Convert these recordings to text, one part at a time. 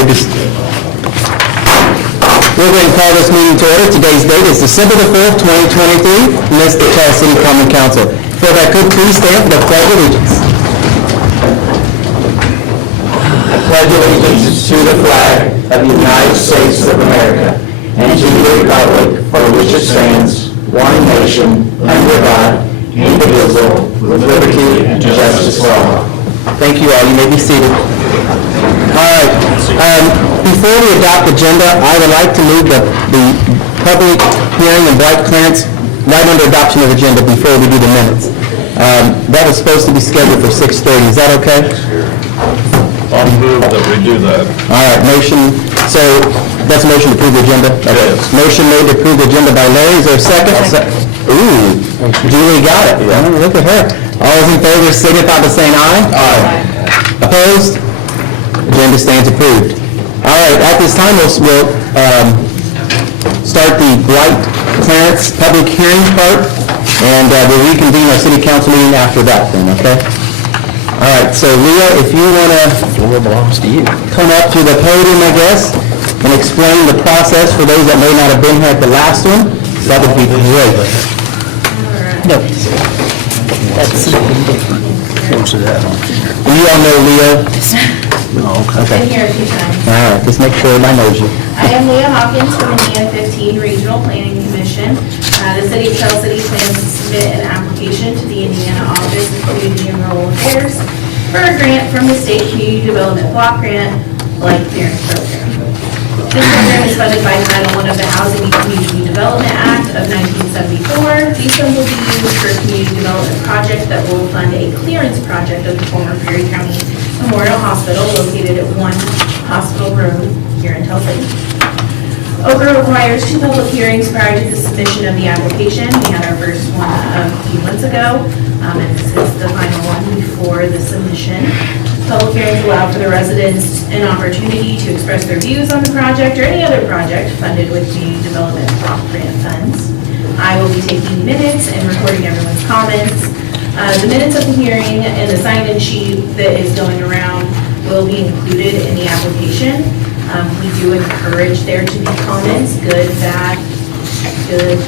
We're going to call this meeting to order. Today's date is December the 4th, 2023, and this is the Charles City Common Council. If I could, please stand for the Pledge of Allegiance. I pledge allegiance to the flag of the United States of America and to the republic for which it stands, one nation, under God, indivisible, with liberty and justice for all. Thank you all. You may be seated. All right. Before we adopt the agenda, I would like to move the public hearing and blight clearance right under adoption of the agenda before we do the minutes. That was supposed to be scheduled for 6:30. Is that okay? I'll move that we do that. All right. Motion. So that's a motion to approve the agenda? Okay. Yes. Motion made to approve the agenda by Larry. Is there a second? Ooh, Julie got it. Yeah. Look at her. All those in favor signify by saying aye. Aye. Opposed? Agenda stands approved. All right, at this time, we'll start the blight clearance public hearing part, and we'll reconvene our city council meeting after that then, okay? All right, so Leah, if you want to... The floor belongs to you. Come up to the podium, I guess, and explain the process for those that may not have been here at the last one. That would be great. No. That's you all know Leah? Oh, okay. Been here a few times. All right, just make sure everybody knows you. I am Leah Hawkins from Indiana 15 Regional Planning Commission. The City of Charles City plans to submit an application to the Indiana Office of Community and Rural Affairs for a grant from the State Community Development Block Grant Blight Clearance Program. This program is funded by Title I of the Housing and Community Development Act of 1974. These funds will be used for a community development project that will fund a clearance project of the former Perry County Memorial Hospital located at 1 Hospital Road here in Charles City. OCRA requires 2 public hearings prior to the submission of the application. We had our first one a few months ago, and this is the final one before the submission. Public hearings allow for the residents an opportunity to express their views on the project or any other project funded with community development block grant funds. I will be taking minutes and recording everyone's comments. The minutes of the hearing and the sign-in sheet that is going around will be included in the application. We do encourage there to be comments, good, bad, good.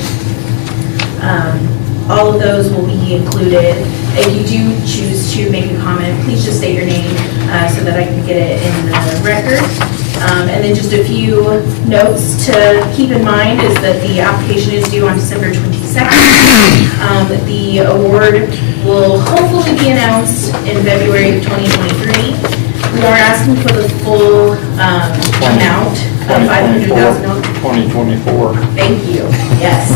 All of those will be included. If you do choose to make a comment, please just state your name so that I can get it in the record. And then just a few notes to keep in mind is that the application is due on December 22nd. The award will hopefully be announced in February of 2023. We are asking for the full amount of $500,000. 2024. Thank you, yes.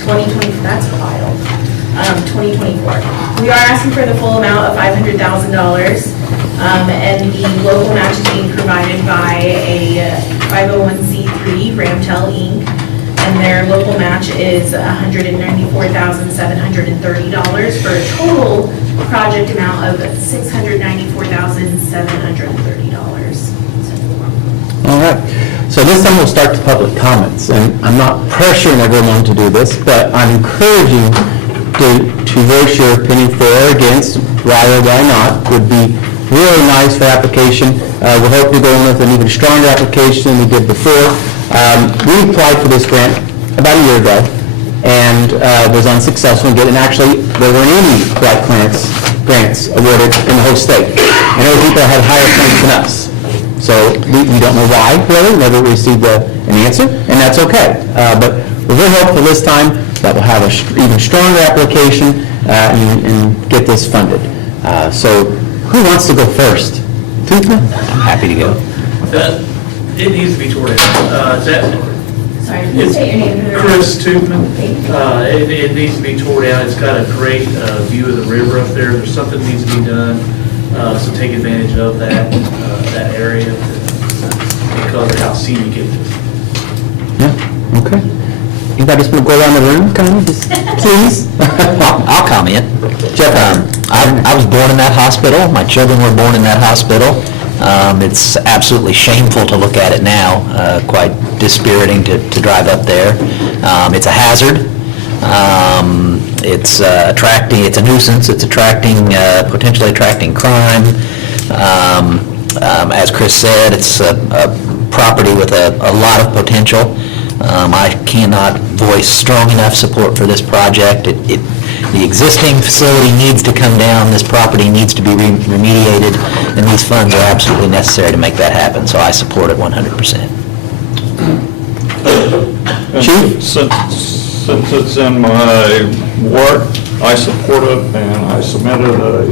2020, that's wild. 2024. We are asking for the full amount of $500,000, and the local match is being provided by a 501c3, Ramtel Inc., and their local match is $194,730 for a total project amount of $694,730. All right. So this time we'll start the public comments, and I'm not pressuring everyone to do this, but I'm encouraging to voice your opinion for or against, why or why not, would be really nice for application. We hope to go in with an even stronger application than we did before. We applied for this grant about a year ago and was unsuccessful in getting, actually, there weren't any blight clearance grants awarded in the whole state. And other people had higher claims than us. So we don't know why, really, never received an answer, and that's okay. But we're very hopeful this time that we'll have an even stronger application and get this funded. So who wants to go first? Toothman? I'm happy to go. It needs to be torn down. Sorry, can you state your name? Chris Toothman. It needs to be torn down. It's got a great view of the river up there. There's something that needs to be done. So take advantage of that area because of how scenic it is. Yeah, okay. Anybody just want to go around the room, kind of, just, please? I'll comment. Jeff, I was born in that hospital. My children were born in that hospital. It's absolutely shameful to look at it now, quite dispiriting to drive up there. It's a hazard. It's attracting, it's a nuisance. It's attracting, potentially attracting crime. As Chris said, it's a property with a lot of potential. I cannot voice strong enough support for this project. The existing facility needs to come down, this property needs to be remediated, and these funds are absolutely necessary to make that happen, so I support it 100%. And since it's in my ward, I support it, and I submitted a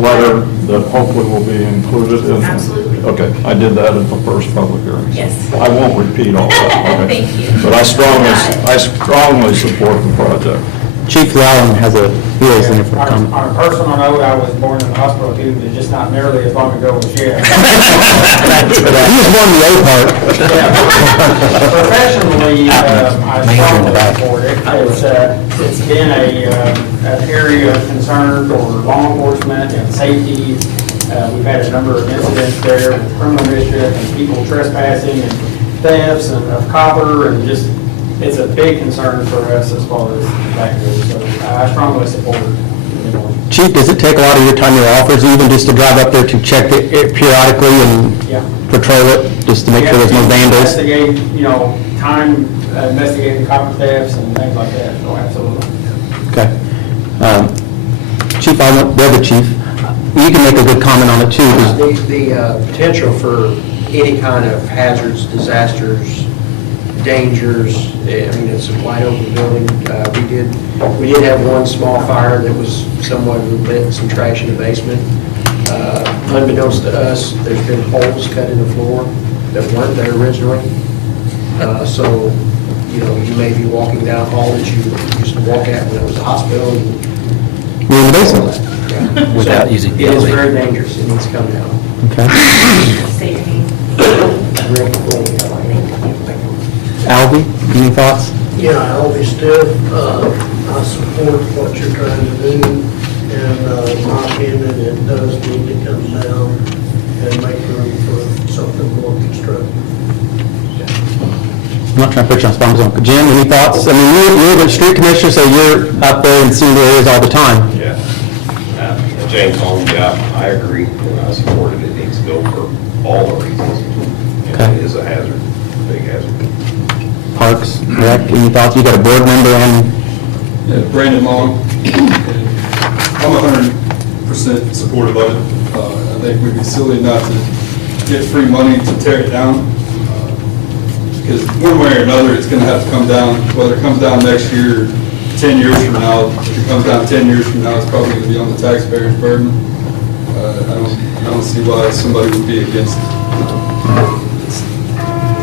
letter that hopefully will be included in. Absolutely. Okay, I did that at the first public hearing. Yes. I won't repeat all that. Okay. Thank you. But I strongly support the project. Chief Lowen has a, he has a different comment. On a personal note, I was born in the hospital too, but just not nearly as long ago as you. He was born in the A part. Professionally, I Manger in the strongly back. support it. It's been an area of concern for law enforcement and safety. We've had a number of incidents there with criminal mischief and people trespassing and thefts and of copper, and just, it's a big concern for us as far as that goes. So I strongly support it. Chief, does it take a lot of your time, your offers, even just to drive up there to check it periodically and Yeah. patrol it, just to make sure there's no vandals? Investigate, time investigating copper thefts and things like that, so absolutely. Okay. Chief, I want, the other chief, you can make a good comment on it too, 'cause The potential for any kind of hazards, disasters, dangers, I mean, it's a wide open building. We did have one small fire that was somewhat lit, some trash in the basement. Unbeknownst to us, there's been holes cut in the floor that weren't there originally. So, you may be walking down a hall that you used to walk at when it was a hospital. you're in the basement. Yeah. Without So using the It is elevator. very dangerous. It needs to come down. Okay. State your name. Albie, any thoughts? Yeah, I always did. I support what you're trying to do, and in my opinion, it does need to come down and make room for something more constructive. I'm not trying to put you on spot zone. Jim, any thoughts? I mean, you're the street commissioner, so you're up there and seeing the areas all the time. Yeah. James Holmes, yeah, I agree, and I support it. It needs to go for all the reasons. And Okay. it is a hazard, big hazard. Parks, Rec, any thoughts? You got a board member on, Brandon Long. I'm 100% supportive of it. I think we'd be silly not to get free money to tear it down. Because one way or another, it's going to have to come down, whether it comes down next year or 10 years from now. If it comes down 10 years from now, it's probably going to be on the taxpayer's burden. I don't see why somebody would be against it.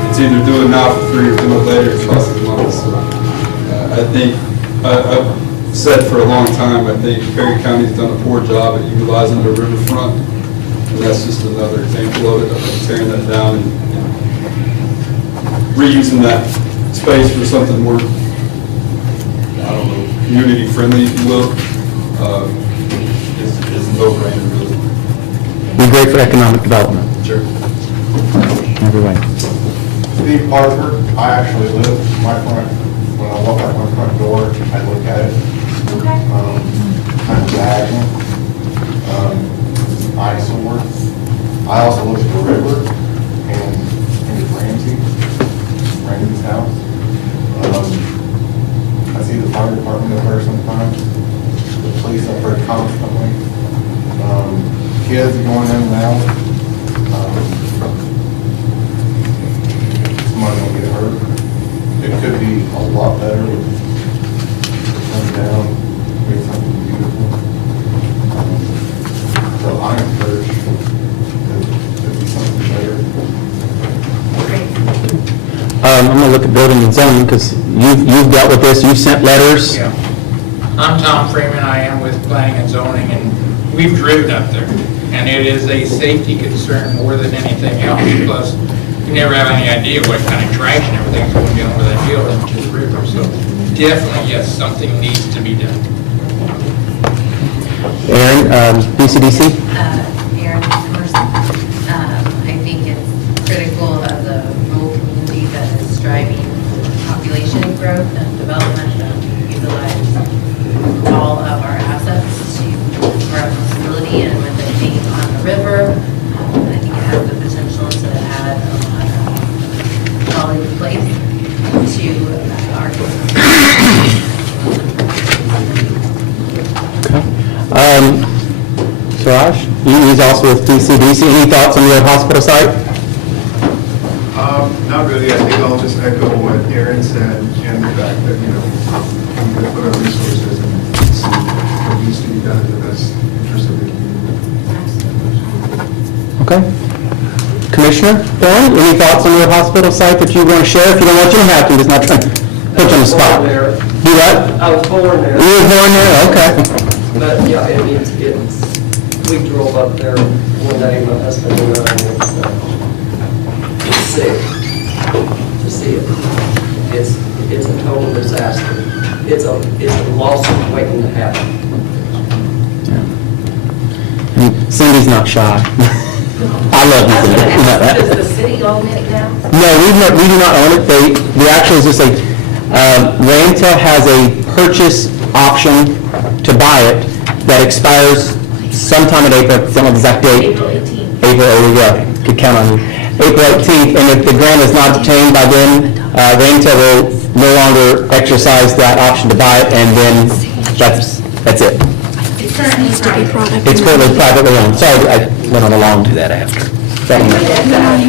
It's either do it now for free or do it later, it's costing money. So I think, I've said for a long time, I think Perry County's done a poor job at utilizing the riverfront. And that's just another example of it, of tearing that down and reusing that space for something more, I don't know, community-friendly, if you will, is a no-brainer, really. be great for economic development, Sure. every way. Steve Parker, I actually live my front, when I walk out my front door, I look at it. Okay. Kind of diagonal. Eyesore. I also look at the river and think of Ramsey's house. I see the fire department up there sometimes, the police up there constantly. Kids going in and out. Somebody will get hurt. It could be a lot better with coming down, make something beautiful. So I encourage that to be something better. I'm gonna look at building and zoning, because you've dealt with this, you've sent letters. Yeah. I'm Tom Freeman, I am with Planning and Zoning, and we've driven up there, and it is a safety concern more than anything else, plus you never have any idea what kind of trash and everything's going to be over that hill into the river, so definitely, yes, something needs to be done. Aaron, BCDC? Aaron Emerson. I think it's critical as a rural community that is striving for population growth and development that we utilize all of our assets to our facility, and with it being on the river, I think it has in that yard. Suraj, he's also with DCDC. Any thoughts on your hospital site? Not really, I think I'll just echo what Aaron said, and the fact that, you know, we could put our resources and see what needs to be done in the best interest of the community. Okay. Commissioner Thorne, any thoughts on your hospital site that you want to share? If you don't want, you don't have to, just not trying to put you on the spot. You what? I was born there. You were born there, okay. But yeah, we drove up there one day, my husband and I, and it's sick to see it. It's a total disaster. It's a lawsuit waiting to happen. Cindy's not shy. I love you, Cindy. You know that. Does the city own it now? No, we do not own it. The actual is just a, Randtel has a purchase option to buy it that expires sometime in April, some exact date. April 18th. April, there we go, could count on you. April 18th, and if the grant is not obtained by then, Randtel will no longer exercise that option to buy it, and then that's it. It's currently private. It's currently privately owned. Sorry, I went on a long do that after. It'll happen.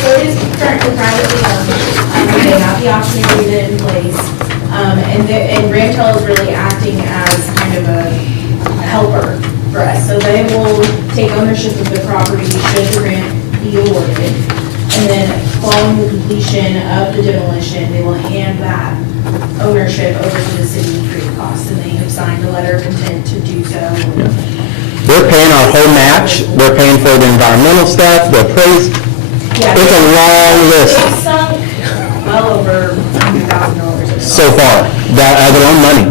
So it is currently privately owned. They have the option agreement in place. And Rantel is really acting as kind of a helper for us. So they will take ownership of the property should the grant be awarded. And then following the completion of the demolition, they will hand that ownership over to the city free of cost. And they have signed a letter of intent to do so. We're paying our whole match. We're paying for the environmental stuff, the appraisal. Yeah. It's a long list They've sunk well over $100,000. so far, that out of their own money,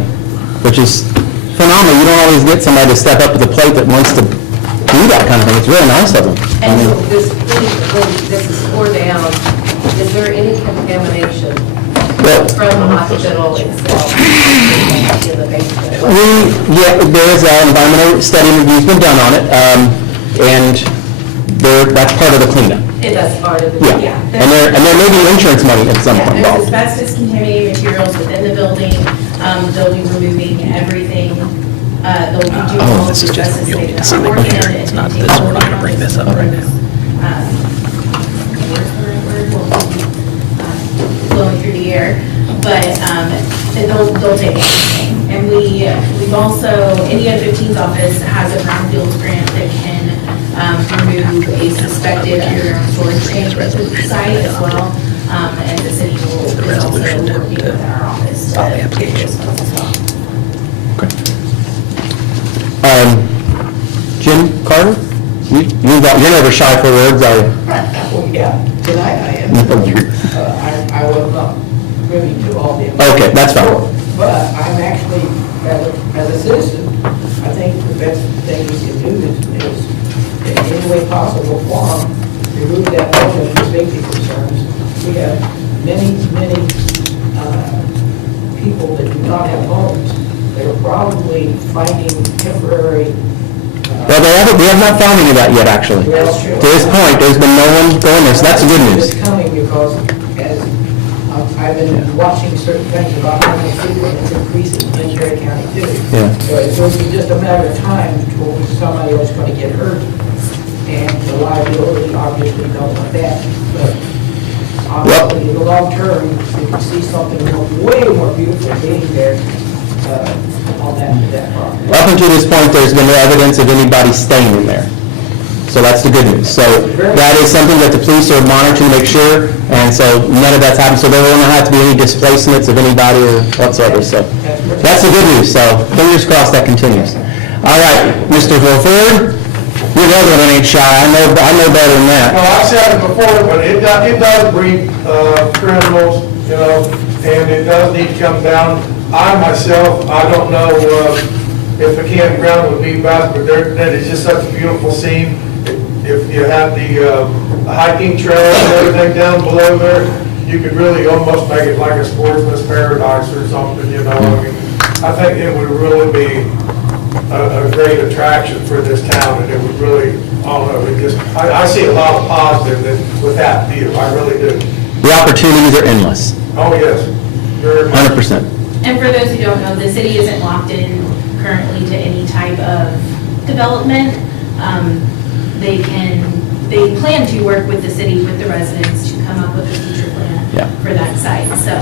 which is phenomenal. You don't always get somebody to step up to the plate that wants to do that kind of thing. It's really nice of them. And so when this is tore down, is there any contamination Well, from the hospital itself in the basement? there is an environmental study review's been done on it, and that's part of the cleanup. That's part of the... Yeah, and there may be insurance money at some point There's involved. asbestos contaminated materials within the building. They'll be removing everything. They'll be doing all of the asbestos statements beforehand. It's not this, we're not gonna bring this up right now. Where's the right word? Blowing through the air, but they'll take everything. And we've also, Indiana 15's office has a brownfields grant that can remove a suspected underground storage tank at the site as well. And the city is also working with our office to get those funds as well. Jim Carter, you're never shy for words, are you? Well, yeah, tonight I am. I will not really do all the... Okay, that's fine. But I'm actually, as a citizen, I think the best thing we can do is in any way possible for them, remove that building for safety concerns. We have many people that do not have homes that are probably finding temporary... Well, we have not found any of that yet, actually. That's true. To this point, there's been no one going there, so that's the good news. It's coming because as I've been watching certain things about how many people it's increasing in Perry County too. Yeah. So it's going to be just a matter of time before somebody else is going to get hurt. And the liability obviously don't want that. But obviously in the long term, we can see something way more beautiful being there on that property. Up until this point, there's been no evidence of anybody staying in there. So that's the good news. So that is something that the police are monitoring to make sure, and so none of that's happened. So there won't have to be any displacements of anybody or whatsoever. So that's the good news. So fingers crossed that continues. All right, Mr. Wilford, you're the other one that ain't shy. I know better than that. No, I said it before, but it does breed criminals, you know, and it does need to come down. I myself, I don't know if the campground would be best, but that is just such a beautiful scene. If you had the hiking trail and everything down below there, you could really almost make it like a sportsman's paradise or something, you know. I mean, I think it would really be a great attraction for this town, and it would really, I don't know, I see a lot of positive with that view, I really do. The opportunities are endless, Oh, yes. Very much. 100%. And for those who don't know, the city isn't locked in currently to any type of development. They plan to work with the city, with the residents, to come up with a future Yeah. plan for that site. So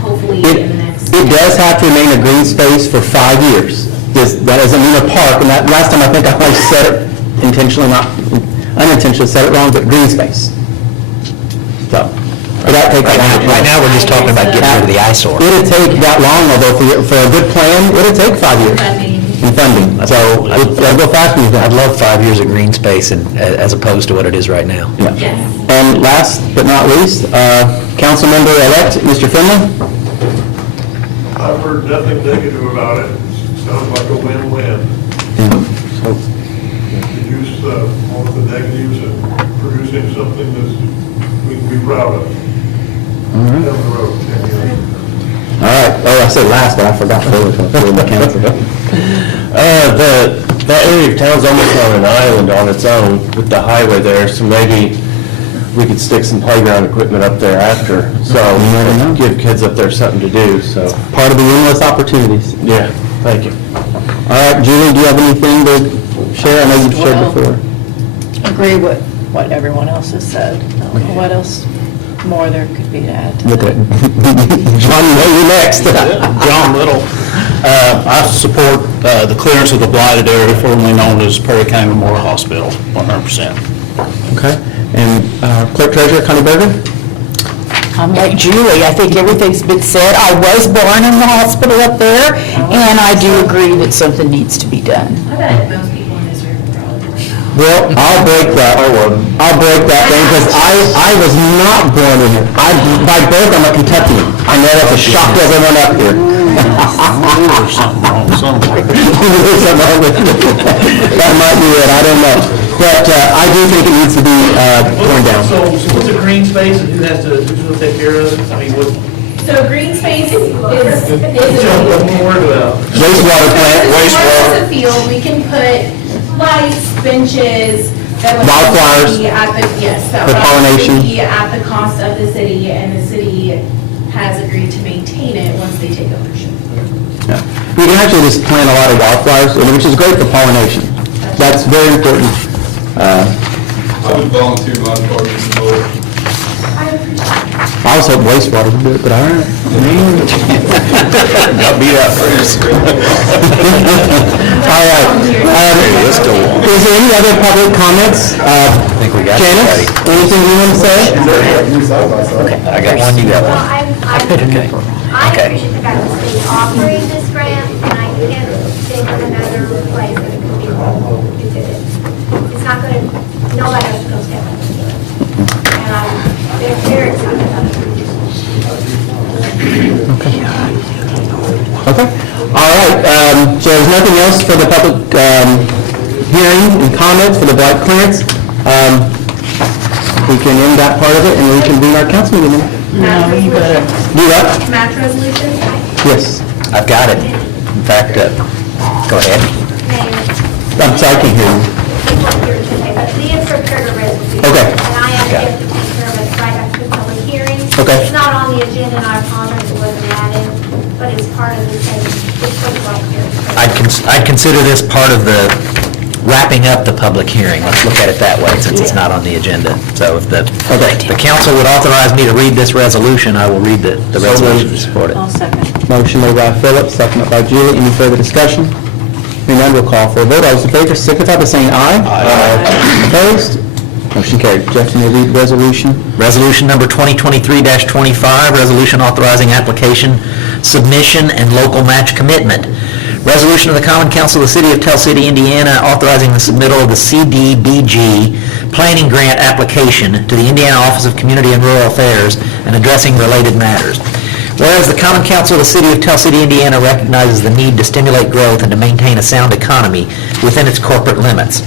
hopefully It in the next. it does have to remain a green space for 5 years. That doesn't mean a park, and that, last time I think I might have said it intentionally, not unintentionally said it wrong, but green space. So, but that takes that long. Right now, we're just talking about getting rid of the eyesore. It'll take that long, although for a good plan, it'll take 5 years in funding. So it'll go faster than that. I'd love 5 years of green space as opposed to what it is right now. Yeah. Yes. And last but not least, Councilmember-elect, Mr. Finley. I've heard nothing negative about it. Sounds like a win-win. Reduce all of the negatives and producing something that we can be proud of down the road, 10 years. All right, oh, I said last, but I forgot. That area of town's almost on an island on its own with the highway there, so maybe we could stick some playground equipment up there after. So never know. give kids up there something to do, so. Part of the endless opportunities. Yeah, thank you. All right, Julie, do you have anything to share? I know you've shared before. Agree with what everyone else has said. I don't know what else more there could be to add to Look that. at John, you're next. John Little. I support the clearance of the blighted area formerly known as Perry County Memorial Hospital, 100%. Okay, and Clerk Treasurer Connie Berger? I'm like Julie, I think everything's been said. I was born in the hospital up there, and I do agree that something needs to be done. I bet most people in this room probably would know. Well, I'll break that. I'll break that thing, because I was not born in here. By birth, I'm a Kentuckian. I know that's a shock to everyone up here. There's something wrong somewhere. That might be it, I don't know. But I do think it needs to be torn down. So what's a green space and who's going to take care of it? I mean, what? So green space is What am I worried about? Wastewater plant, As a field, we can put lights, benches. That would Wildflowers. be at the, yes, that For would pollination. be at the cost of the city, and the city has agreed to maintain it once they take ownership. Yeah. You can actually just plant a lot of wildflowers, which is great for pollination. That's very important. I would volunteer my part as a voter. I was hoping wastewater would do it, but all right. Got beat out first. All right. Let's go on. Is there any other public comments? I think we got Janice, anything you want to say? I got one, you got one. I appreciate the fact that the city offering this grant, and I can't think of another place that it could be it's not going to, nobody else is going to step up and do it. And they're very excited about it. Okay. All right. So there's nothing else for the public hearing and comments for the blight clearance. We can end that part of it, and we can bring our council meeting in. No, you better. Do that? Match resolution? Yes. I've got it. In fact, go ahead. I'm sorry, I can't hear you. But Leah prepared a resolution. Okay. And I asked Jeff to take care of it right after the public hearing. Okay. It's not on the agenda, and I apologize it wasn't added, but it's part of the same, it's right here. I'd consider this part of the wrapping up the public hearing. Let's look at it that way, since it's not on the agenda. So if the council would authorize me to read this resolution, I will read the resolution to support it. I'll second. Motion made by Philip, seconded by Julie. Any further discussion? Hearing none, we'll call for a vote. All those in favor signify by saying aye. Aye. Opposed? Motion carried. Jeff, can you read the resolution? Resolution number 2023-25, resolution authorizing application, submission, and local match commitment. Resolution of the Common Council of the City of Tell City, Indiana, authorizing the submittal of the CDBG planning grant application to the Indiana Office of Community and Rural Affairs and addressing related matters. Whereas the Common Council of the City of Tell City, Indiana recognizes the need to stimulate growth and to maintain a sound economy within its corporate limits.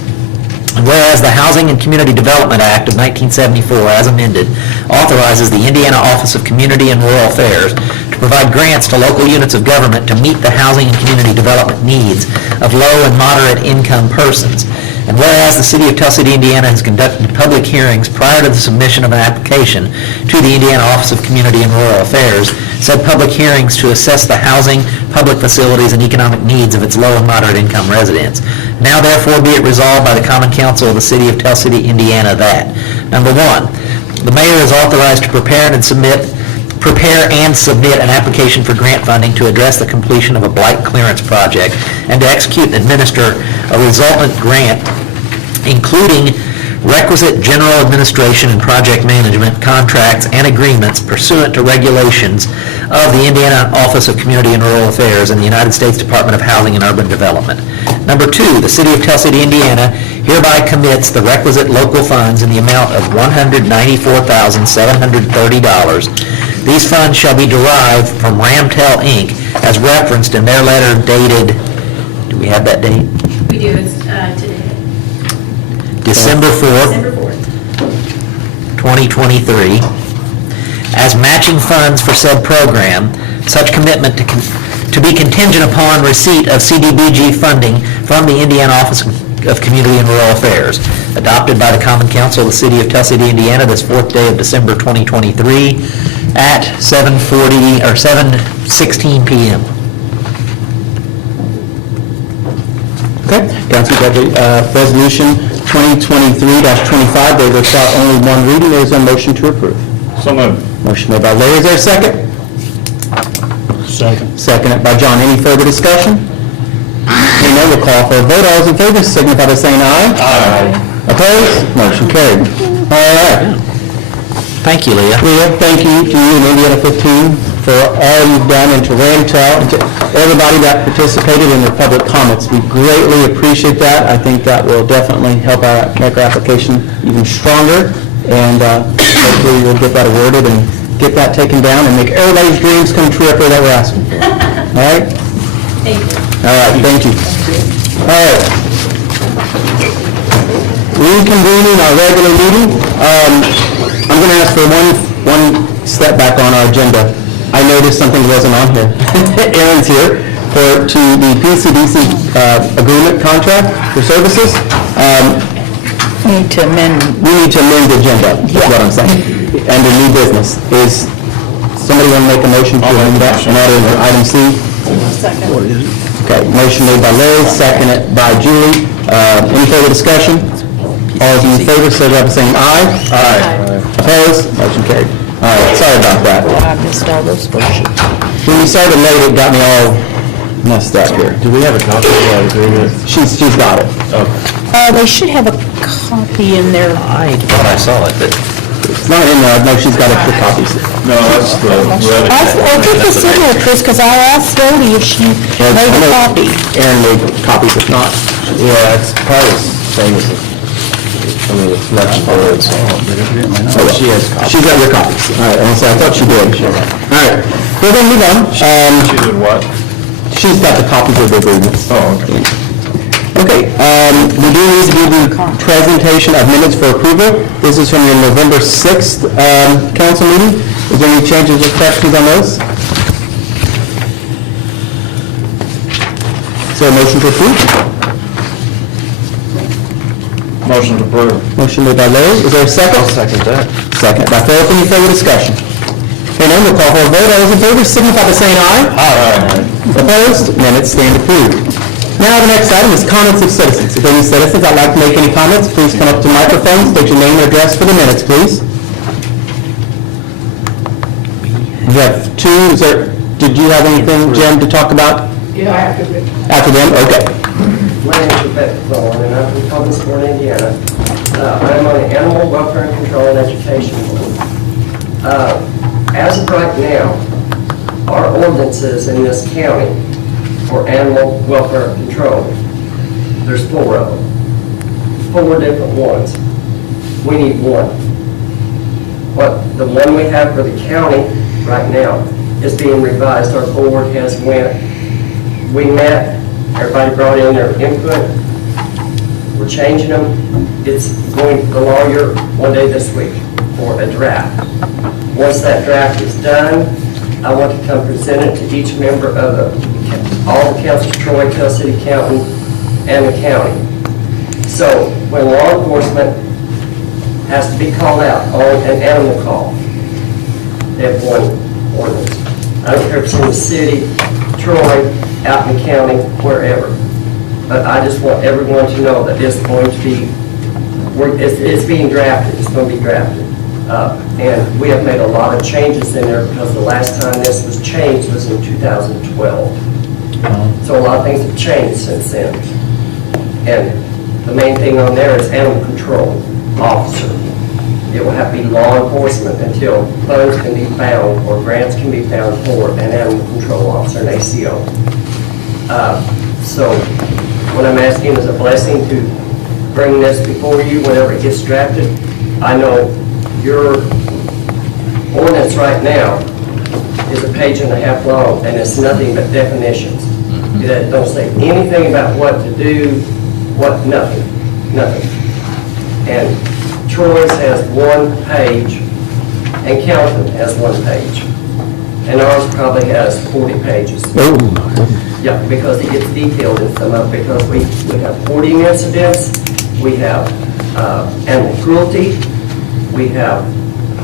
And whereas the Housing and Community Development Act of 1974, as amended, authorizes the Indiana Office of Community and Rural Affairs to provide grants to local units of government to meet the housing and community development needs of low and moderate income persons. And whereas the City of Tell City, Indiana has conducted public hearings prior to the submission of an application to the Indiana Office of Community and Rural Affairs, said public hearings to assess the housing, public facilities, and economic needs of its low and moderate income residents. Now therefore be it resolved by the Common Council of the City of Tell City, Indiana that, number one, the mayor is authorized to prepare and submit an application for grant funding to address the completion of a blight clearance project and to execute and administer a resultant grant, including requisite general administration and project management contracts and agreements pursuant to regulations of the Indiana Office of Community and Rural Affairs and the United States Department of Housing and Urban Development. Number two, the City of Tell City, Indiana hereby commits the requisite local funds in the amount of $194,730. These funds shall be derived from Ramtel, Inc., as referenced in their letter dated, do we have that date? We do, it's today. December 4th, December 4th. 2023, as matching funds for said program, such commitment to be contingent upon receipt of CDBG funding from the Indiana Office of Community and Rural Affairs, adopted by the Common Council of the City of Tell City, Indiana, this 4th day of December 2023 at 7:16 p.m. Okay, Council, got the resolution 2023-25, they require only one reading. There is a motion to approve. So moved. Motion made by Larry, is there a second? Second. Seconded by John. Any further discussion? Hearing none, we'll call for a vote. All those in favor signify by saying aye. Aye. Opposed? Motion carried. All right. Thank you, Leah. Leah, thank you to you and Indiana 15 for all you've done, and to Ramtel, and to everybody that participated in their public comments. We greatly appreciate that. I think that will definitely help make our application even stronger, and hopefully we'll get that awarded and get that taken down and make everybody's dreams come true up there that we're asking for. All right? Thank you. All right, thank you. All right. Reconvening our regular meeting. I'm going to ask for one step back on our agenda. I noticed something wasn't on here. Aaron's here to the PCDC agreement contract for services. We need to amend. We need to amend the agenda, is what I'm saying. Under new business. Is somebody want to make a motion to amend that? And that is item C? Second. Okay, motion made by Larry, seconded by Julie. Any further discussion? All those in favor, signify by saying aye. Aye. Opposed? Motion carried. All right, sorry about that. I missed all those motions. When we started late, it got me all messed up here. Do we have a copy of that agreement? She's got it. Okay. They should have a copy in there. I thought I saw it, but It's not in there, no, she's got it for copies. No, that's the red. I think it's in there, Chris, because I asked Jody if she made a copy. Aaron made copies, if not. Yeah, it's probably the same as, it's not words. Oh, she has copies. She's got your copies. All right, and so I thought she did. All right, we're going to move on. She did what? She's got the copies of the agreements. Oh, okay. Okay, we do need to do the presentation of minutes for approval. This is from your November 6th council meeting. Is there any changes or corrections on those? Is there a motion to approve? Motion to approve. Motion made by Larry. Is there a second? I'll second that. Second by Philip. Any further discussion? Hearing none, we'll call for a vote. All those in favor signify by saying aye. Aye. Opposed? Minutes stand approved. Now, the next item is comments of citizens. If any citizens would like to make any comments, please come up to the microphone, state your name and address for the minutes, please. We have two. Did you have anything, Jim, to talk about? Yeah, I have to. After them? Okay. My name is Rebecca Thorne, and I'm from Columbus, Indiana. I'm on the Animal Welfare and Control and Education Board. As of right now, our ordinances in this county for animal welfare and control, there's 4 of them. 4 different ones. We need one. The one we have for the county right now is being revised. Our board has we met, everybody brought in their input. We're changing them. It's going to the lawyer one day this week for a draft. Once that draft is done, I want to come present it to each member of all the councils, Troy, Tell City County, and the county. So when law enforcement has to be called out on an animal call, they have one ordinance. I don't care if it's in the city, Troy, out in the county, wherever. But I just want everyone to know that it's going to be, it's being drafted, it's going to be drafted. And we have made a lot of changes in there because the last time this was changed was in 2012. So a lot of things have changed since then. And the main thing on there is animal control officer. It will have to be law enforcement until funds can be found or grants can be found for an animal control officer, an ACO. So what I'm asking is a blessing to bring this before you whenever it gets drafted. I know your ordinance right now is a page and a half long, and it's nothing but definitions. It don't say anything about what to do, nothing. And Troy's has one page, and Calhoun has one page. And ours probably has 40 pages. Yeah, because it gets detailed in some of it, because we have 40 incidents, we have animal cruelty, we have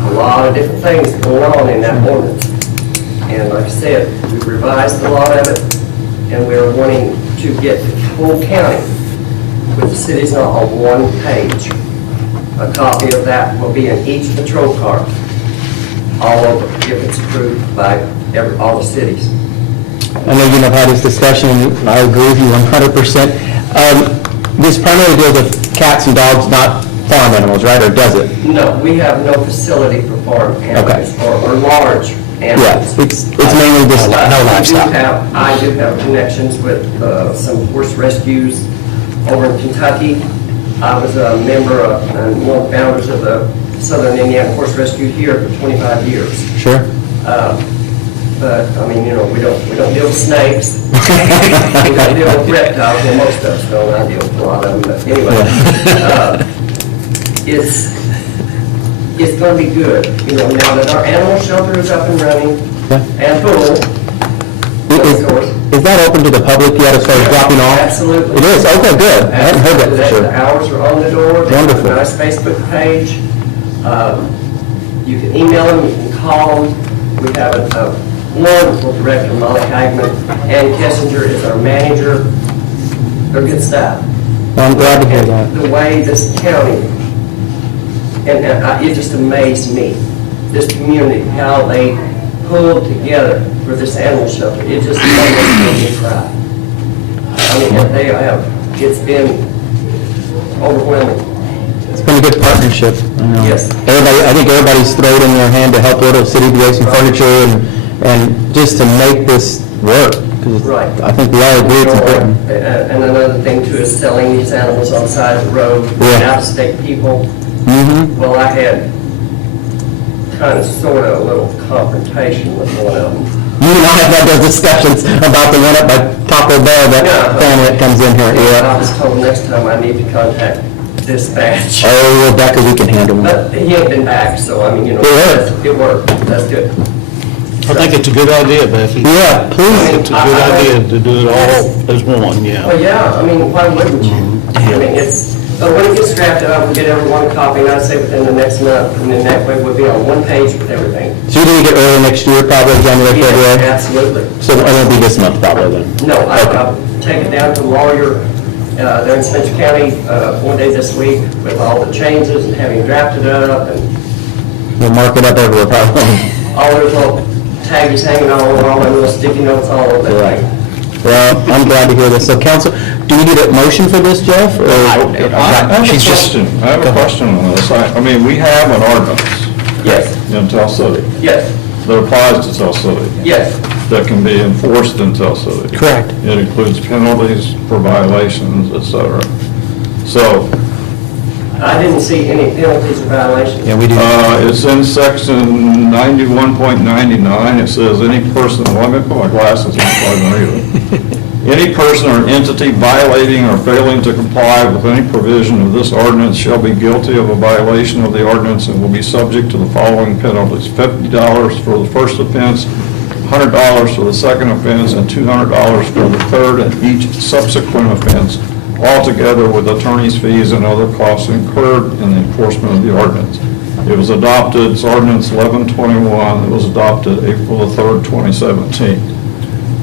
a lot of different things going on in that ordinance. And like I said, we revised a lot of it, and we're wanting to get the whole county with the cities not on one page. A copy of that will be in each patrol car, all over, if it's approved by all the cities. I know you and I have had this discussion, and I agree with you 100%. This primarily deals with cats and dogs, not farm animals, right, or does it? No, we have no facility for farm animals or large animals. Yeah, it's mainly just no livestock. I do have connections with some horse rescues over in Kentucky. I was a member of, and one of the founders of the Southern Indiana Horse Rescue here for 25 years. Sure. But, I mean, you know, we don't deal with snakes. We don't deal with reptiles, well, most of us don't, I deal with a lot of them, but anyway. It's going to be good, you know, now that our animal shelter is up and running and full, of course. Is that open to the public yet as far as dropping off? Absolutely. It is? Okay, good. I hadn't heard that for sure. The hours are on the door. They have Wonderful. a nice Facebook page. You can email them, you can call them. We have a wonderful director, Molly Hagman. Ann Kessinger is our manager. They're good staff. I'm glad to hear that. The way this county, and it just amazed me, this community, how they pulled together for this animal shelter. It just made me cry. I mean, it's been overwhelming. It's been a good partnership. Yes. I think everybody's thrown in their hand to help Little City do some furniture and just to make this work. 'Cause Right. I think we all agree it's important. And another thing too is selling these animals on the side of the road, out-of-state people. Well, I had kind of sort of a little confrontation with one of them. You and I have had those discussions about the one up by Taco Bell, that family that comes in here. I was told next time I need to contact dispatch. Oh, Rebecca, we can handle them. But he ain't been back, so I mean, you know, it worked. That's good. I think it's a good idea, Becky. Yeah, please. It's a good idea to do it all as one, yeah. Well, yeah, I mean, why wouldn't you? I mean, when it gets drafted, I will get everyone a copy, and I'd say within the next month, and then that way we'll be on one page with everything. So you're going to get early next year, probably January, February? Absolutely. So it won't be this month probably then? No, I'll take it down to lawyer, they're in Spencer County, one day this week with all the changes and having drafted it up and We'll mark it up everywhere probably. all those little tags hanging all over, all the little sticky notes all over the Right. Well, I'm glad to hear this. So council, do we need a motion for this, Jeff? Or- I have a question on this. I mean, we have an ordinance. Yes. In Tell City. Yes. That applies to Tell City. Yes. That can be enforced in Tell City. Correct. It includes penalties for violations, et cetera. So, I didn't see any penalties or violations. Yeah, we do. it's in section 91.99. It says any person, well, let me put my glasses on so I can read it. Any person or entity violating or failing to comply with any provision of this ordinance shall be guilty of a violation of the ordinance and will be subject to the following penalties: $50 for the first offense, $100 for the second offense, and $200 for the third and each subsequent offense, altogether with attorney's fees and other costs incurred in the enforcement of the ordinance. It was adopted, it's ordinance 1121, it was adopted April the 3rd, 2017.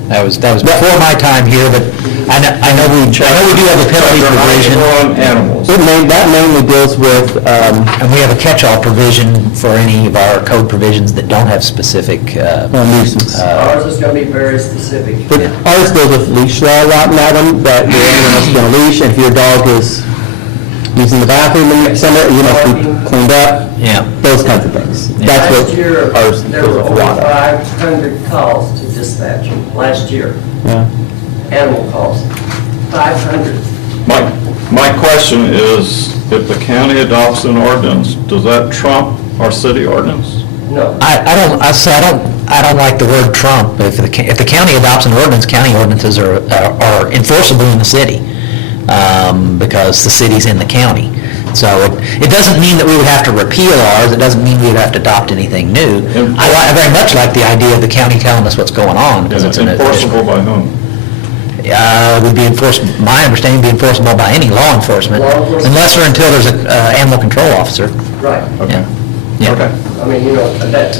That was before my time here, but I know we do have a penalty provision. Animals. That mainly deals with, And we have a catch-all provision for any of our code provisions that don't have specific. nuisance. Ours is going to be very specific. But ours deals with leash law a lot, madam, that your animal must be on a leash, and if your dog is using the bathroom in somewhere, you must be cleaned up. Yeah. Those kinds of things. That's Last year, what ours there deals were with a over lot of. 500 calls to dispatch last year, Yeah. animal calls, 500. My question is, if the county adopts an ordinance, does that trump our city ordinance? No. I don't like the word trump. If the county adopts an ordinance, county ordinances are enforceable in the city, because the city's in the county. So it doesn't mean that we would have to repeal ours, it doesn't mean we would have to adopt anything new. I very much like the idea of the county telling us what's going on, because it's an Enforceable by whom? would be enforced, my understanding, be enforceable by any law enforcement, unless or until there's an animal control officer. Right. Okay. Yeah. I mean, you know, that's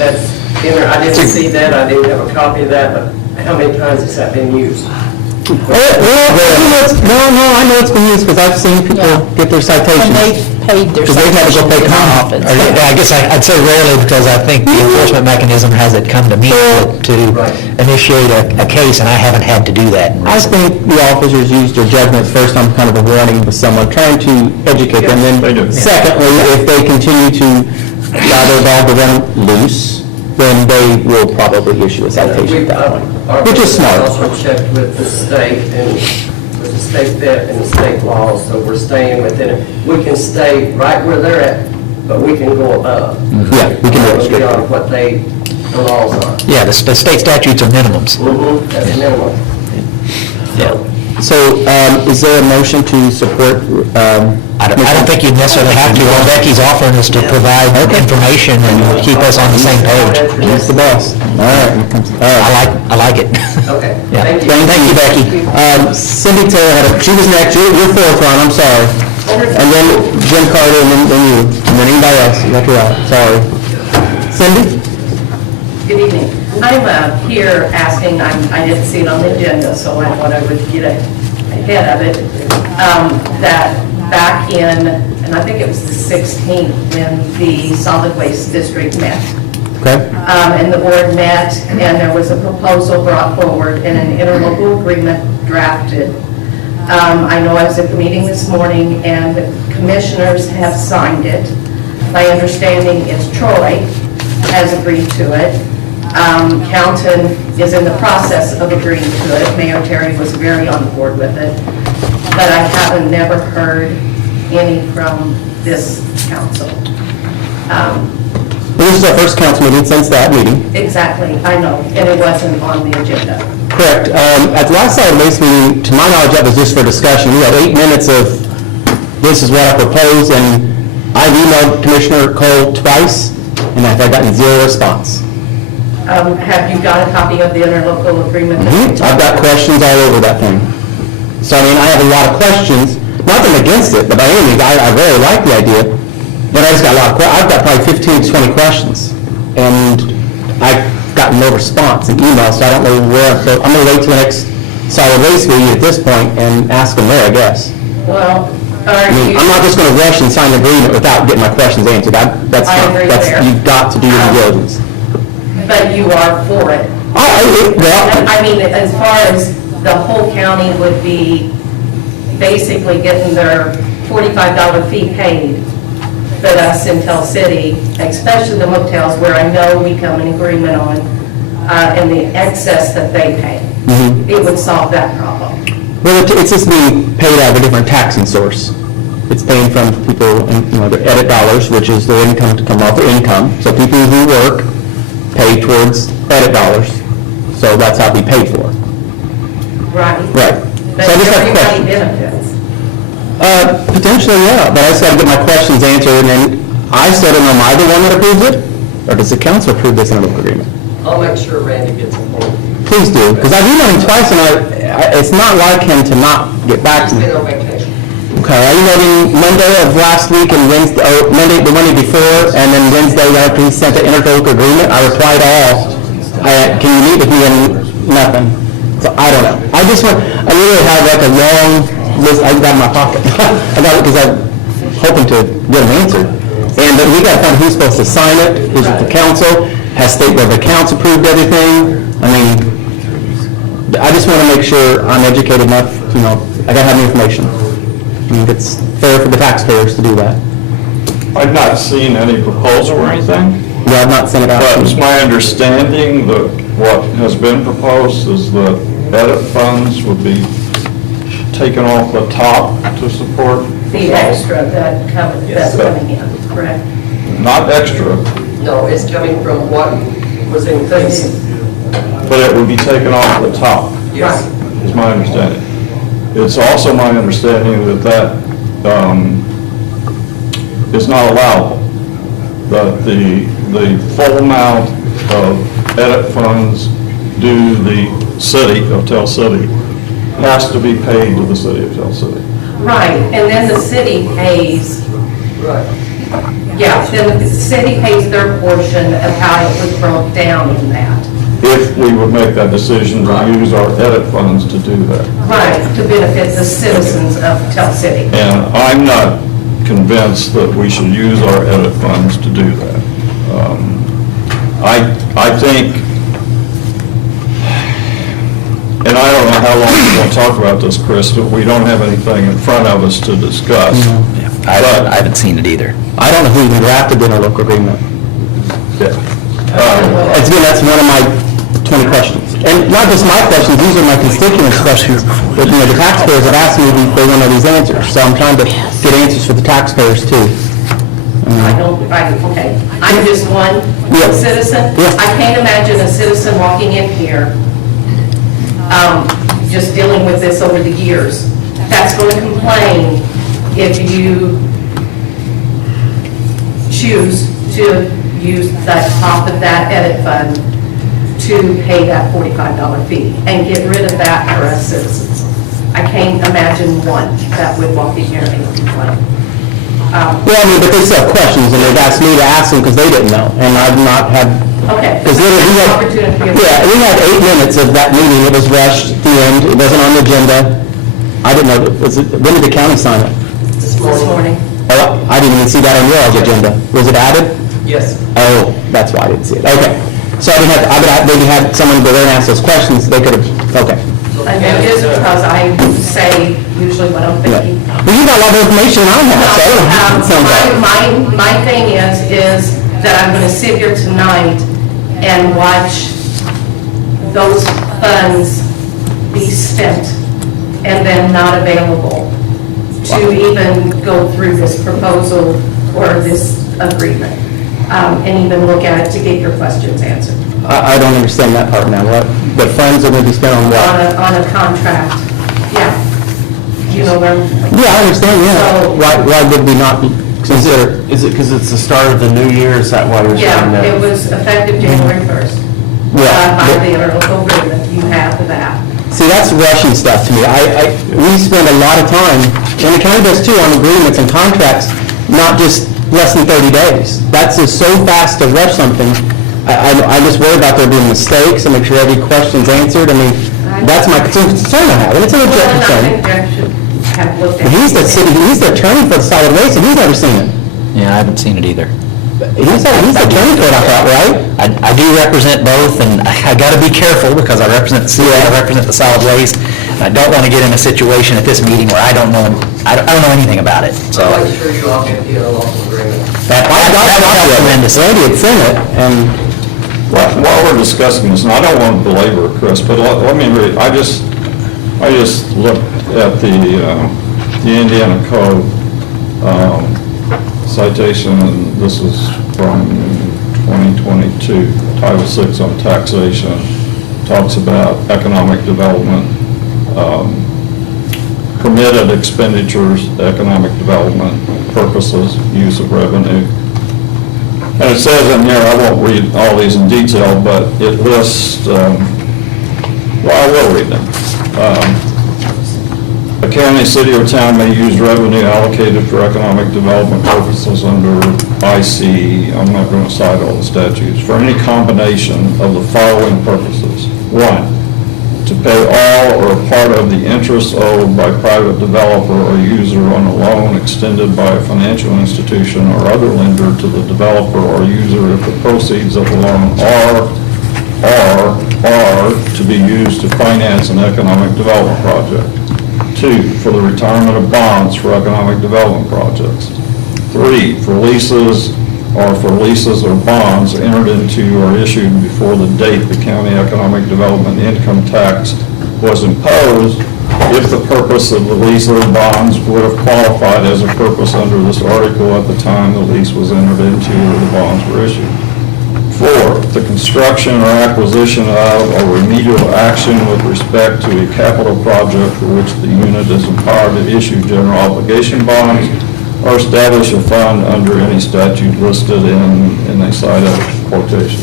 in there. I didn't see that, I didn't have a copy of that, but how many times has that been used? No, I know it's been used, because I've seen people get their citations. And they've paid their Because they've had to go pay citations. common. I guess I'd say rarely, because I think the enforcement mechanism has it come to me to initiate a case, and I haven't had to do that. I think the officers used their judgment first on kind of a warning with someone, trying to educate them. they do. Then secondly, if they continue to allow their dog to run loose, then they will probably issue a citation at that point, which is smart. Also checked with the state and with the state vet and the state laws, so we're staying within it. We can stay right where they're at, but we can go above. Yeah, we can go straight. Beyond what the laws are. Yeah, the state statutes are minimums. That's minimum. Yeah. So, is there a motion to support? I don't think you'd necessarily have to. All Becky's offering is to provide information and keep us on the same page. He's the boss. All right. I like it. Okay, Yeah. thank you. Thank you, Becky. Cindy Taylor she was next, you're fourth on, I'm sorry. And then Jim Carter, and then you, and then anybody else, you got your out, sorry. Cindy? Good evening. I'm here asking, I didn't see it on the agenda, so I thought I would get ahead of it, that back in, and I think it was the 16th, when the solid waste district met. Okay. And the board met, and there was a proposal brought forward and an interlocal agreement drafted. I know I was at the meeting this morning, and the commissioners have signed it. My understanding is Troy has agreed to it. Calton is in the process of agreeing to it. Mayor Terry was very on board with it. But I haven't never heard any from this council. This is our first council meeting since that meeting. Exactly, I know, and it wasn't on the agenda. Correct. At the last solid waste meeting, to my knowledge, that was just for discussion. We had 8 minutes of, this is what I propose, and I've emailed Commissioner Cole twice, and I've gotten 0 response. Have you got a copy of the interlocal agreement? I've got questions all over that thing. So, I mean, I have a lot of questions, nothing against it, but by any means, I really like the idea, but I just got a lot of, I've got probably 15 to 20 questions, and I've gotten no response in email, so I don't know where, so I'm gonna wait till the next solid waste meeting at this point and ask them there, I guess. Well, I mean, I'm not just gonna rush and sign an agreement without getting my questions answered. That's I not, agree that's, there. you've got to do your due diligence. But you are for it. I mean, as far as the whole county would be basically getting their $45 fee paid, but us in Tell City, especially the motels where I know we come in agreement on, and the excess that they pay, it would solve that problem. Well, it's just being paid out of a different taxing source. It's paying from people, their edit dollars, which is their income to come off their income. So people who work pay towards edit dollars. So that's how we pay for. Right. Right. But So I just have everybody questions. benefits. Potentially, yeah, but I just got to get my questions answered, and then I still don't know, am I the one that approves it? Or does the council approve this interlocal agreement? I'll make sure Randy gets a hold of you. Please do, because I've emailed him twice, and it's not like him to not get back to me. He's been on vacation. Okay, I emailed him Monday of last week and Wednesday, the Monday before, and then Wednesday after he sent the interlocal agreement, I replied all, can you meet with me, and nothing. So I don't know. I literally have like a long list, I got in my pocket. I got it because I'm hoping to get an answer. But we got to find who's supposed to sign it, who's the council, has State Board of Accounts approved everything. I mean, I just want to make sure I'm educated enough, I got to have the information. I mean, it's fair for the taxpayers to do that. I've not seen any proposal or anything. Yeah, I've not sent it out. But it's my understanding that what has been proposed is that edit funds would be taken off the top to support. The extra that's coming in, correct? Not extra, No, it's coming from what was increased. but it would be taken off the top, Yes. is my understanding. It's also my understanding that is not allowable. That the full amount of edit funds due the city of Tell City has to be paid to the city of Tell City. Right, and then the city pays, Right. yeah, then the city pays their portion of how it was broke down in that. If we would make that decision to use our edit funds to do that. Right, to benefit the citizens of Tell City. And I'm not convinced that we should use our edit funds to do that. I think, and I don't know how long we're going to talk about this, Chris, but we don't have anything in front of us to discuss. I haven't seen it either. I don't know who even drafted the interlocal agreement. Again, that's one of my 20 questions. And not just my questions, these are my constituents' questions. But, the taxpayers have asked me, they want to know these answers. So I'm trying to get answers for the taxpayers too. Okay, I'm just one citizen. I can't imagine a citizen walking in here, just dealing with this over the years, that's going to complain if you choose to use the top of that edit fund to pay that $45 fee and get rid of that for us citizens. I can't imagine one that would walk in here and complain. Well, I mean, but they still have questions, and they've asked me to ask them because they didn't know, and I've not had. Okay. Because we had 8 minutes of that meeting, it was rushed at the end, it wasn't on the agenda. I didn't know, when did the county sign it? This morning. Oh, I didn't even see that on your all's agenda. Was it added? Yes. Oh, that's why I didn't see it, okay. So I would have maybe had someone go there and ask those questions, they could have, okay. I know it is because I say usually what I'm thinking. Well, you got a lot of information I have, so. My thing is that I'm going to sit here tonight and watch those funds be spent and then not available to even go through this proposal or this agreement, and even look at it to get your questions answered. I don't understand that part now. What funds are going to be spent on what? On a contract, yeah. You know where? Yeah, I understand, yeah. Why would we not consider? Is it because it's the start of the new year, is that why you're saying that? Yeah, it was effective January 1st. By the interlocal agreement, you have that. See, that's rushing stuff to me. We spend a lot of time, and the county does too, on agreements and contracts, not just less than 30 days. That's just so fast to rush something. I just worry about there being mistakes and make sure every question's answered. I mean, that's my concern I have, and it's a legit concern. I think Jeff should have looked at it. He's the attorney for the solid waste, and he's never seen it. Yeah, I haven't seen it either. He's the attorney for it, I thought, right? I do represent both, and I got to be careful because I represent the city, I represent the solid waste. And I don't want to get in a situation at this meeting where I don't know anything about it, so. I'll make sure you all get the interlocal agreement. That would help tremendously. Randy had seen it, and While we're discussing this, and I don't want to belabor it, Chris, but let me read, I just looked at the Indiana Code citation, and this is from 2022, Title VI on taxation, talks about economic development, permitted expenditures, economic development purposes, use of revenue. And it says in here, I won't read all these in detail, but it lists, well, I will read them. A county, city, or town may use revenue allocated for economic development purposes under IC, I'm not going to cite all the statutes, for any combination of the following purposes. 1, to pay all or part of the interest owed by private developer or user on a loan extended by a financial institution or other lender to the developer or user if the proceeds of the loan are to be used to finance an economic development project. 2, for the retirement of bonds for economic development projects. 3, for leases or bonds entered into or issued before the date the county economic development income tax was imposed, if the purpose of the lease or bonds would have qualified as a purpose under this article at the time the lease was entered into or the bonds were issued. 4, the construction or acquisition of or remedial action with respect to a capital project for which the unit is empowered to issue general obligation bonds or establish a fund under any statute listed in, and they cite a quotation.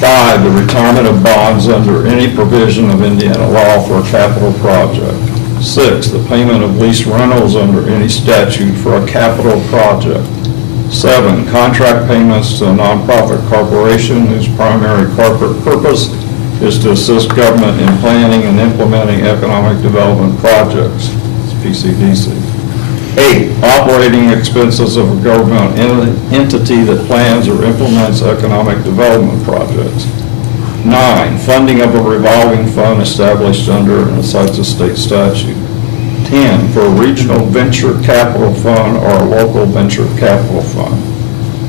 5, the retirement of bonds under any provision of Indiana law for a capital project. 6, the payment of lease rentals under any statute for a capital project. 7, contract payments to a nonprofit corporation whose primary corporate purpose is to assist government in planning and implementing economic development projects. It's PCDC. 8, operating expenses of a government entity that plans or implements economic development projects. 9, funding of a revolving fund established under, and it cites a state statute. 10, for a regional venture capital fund or a local venture capital fund.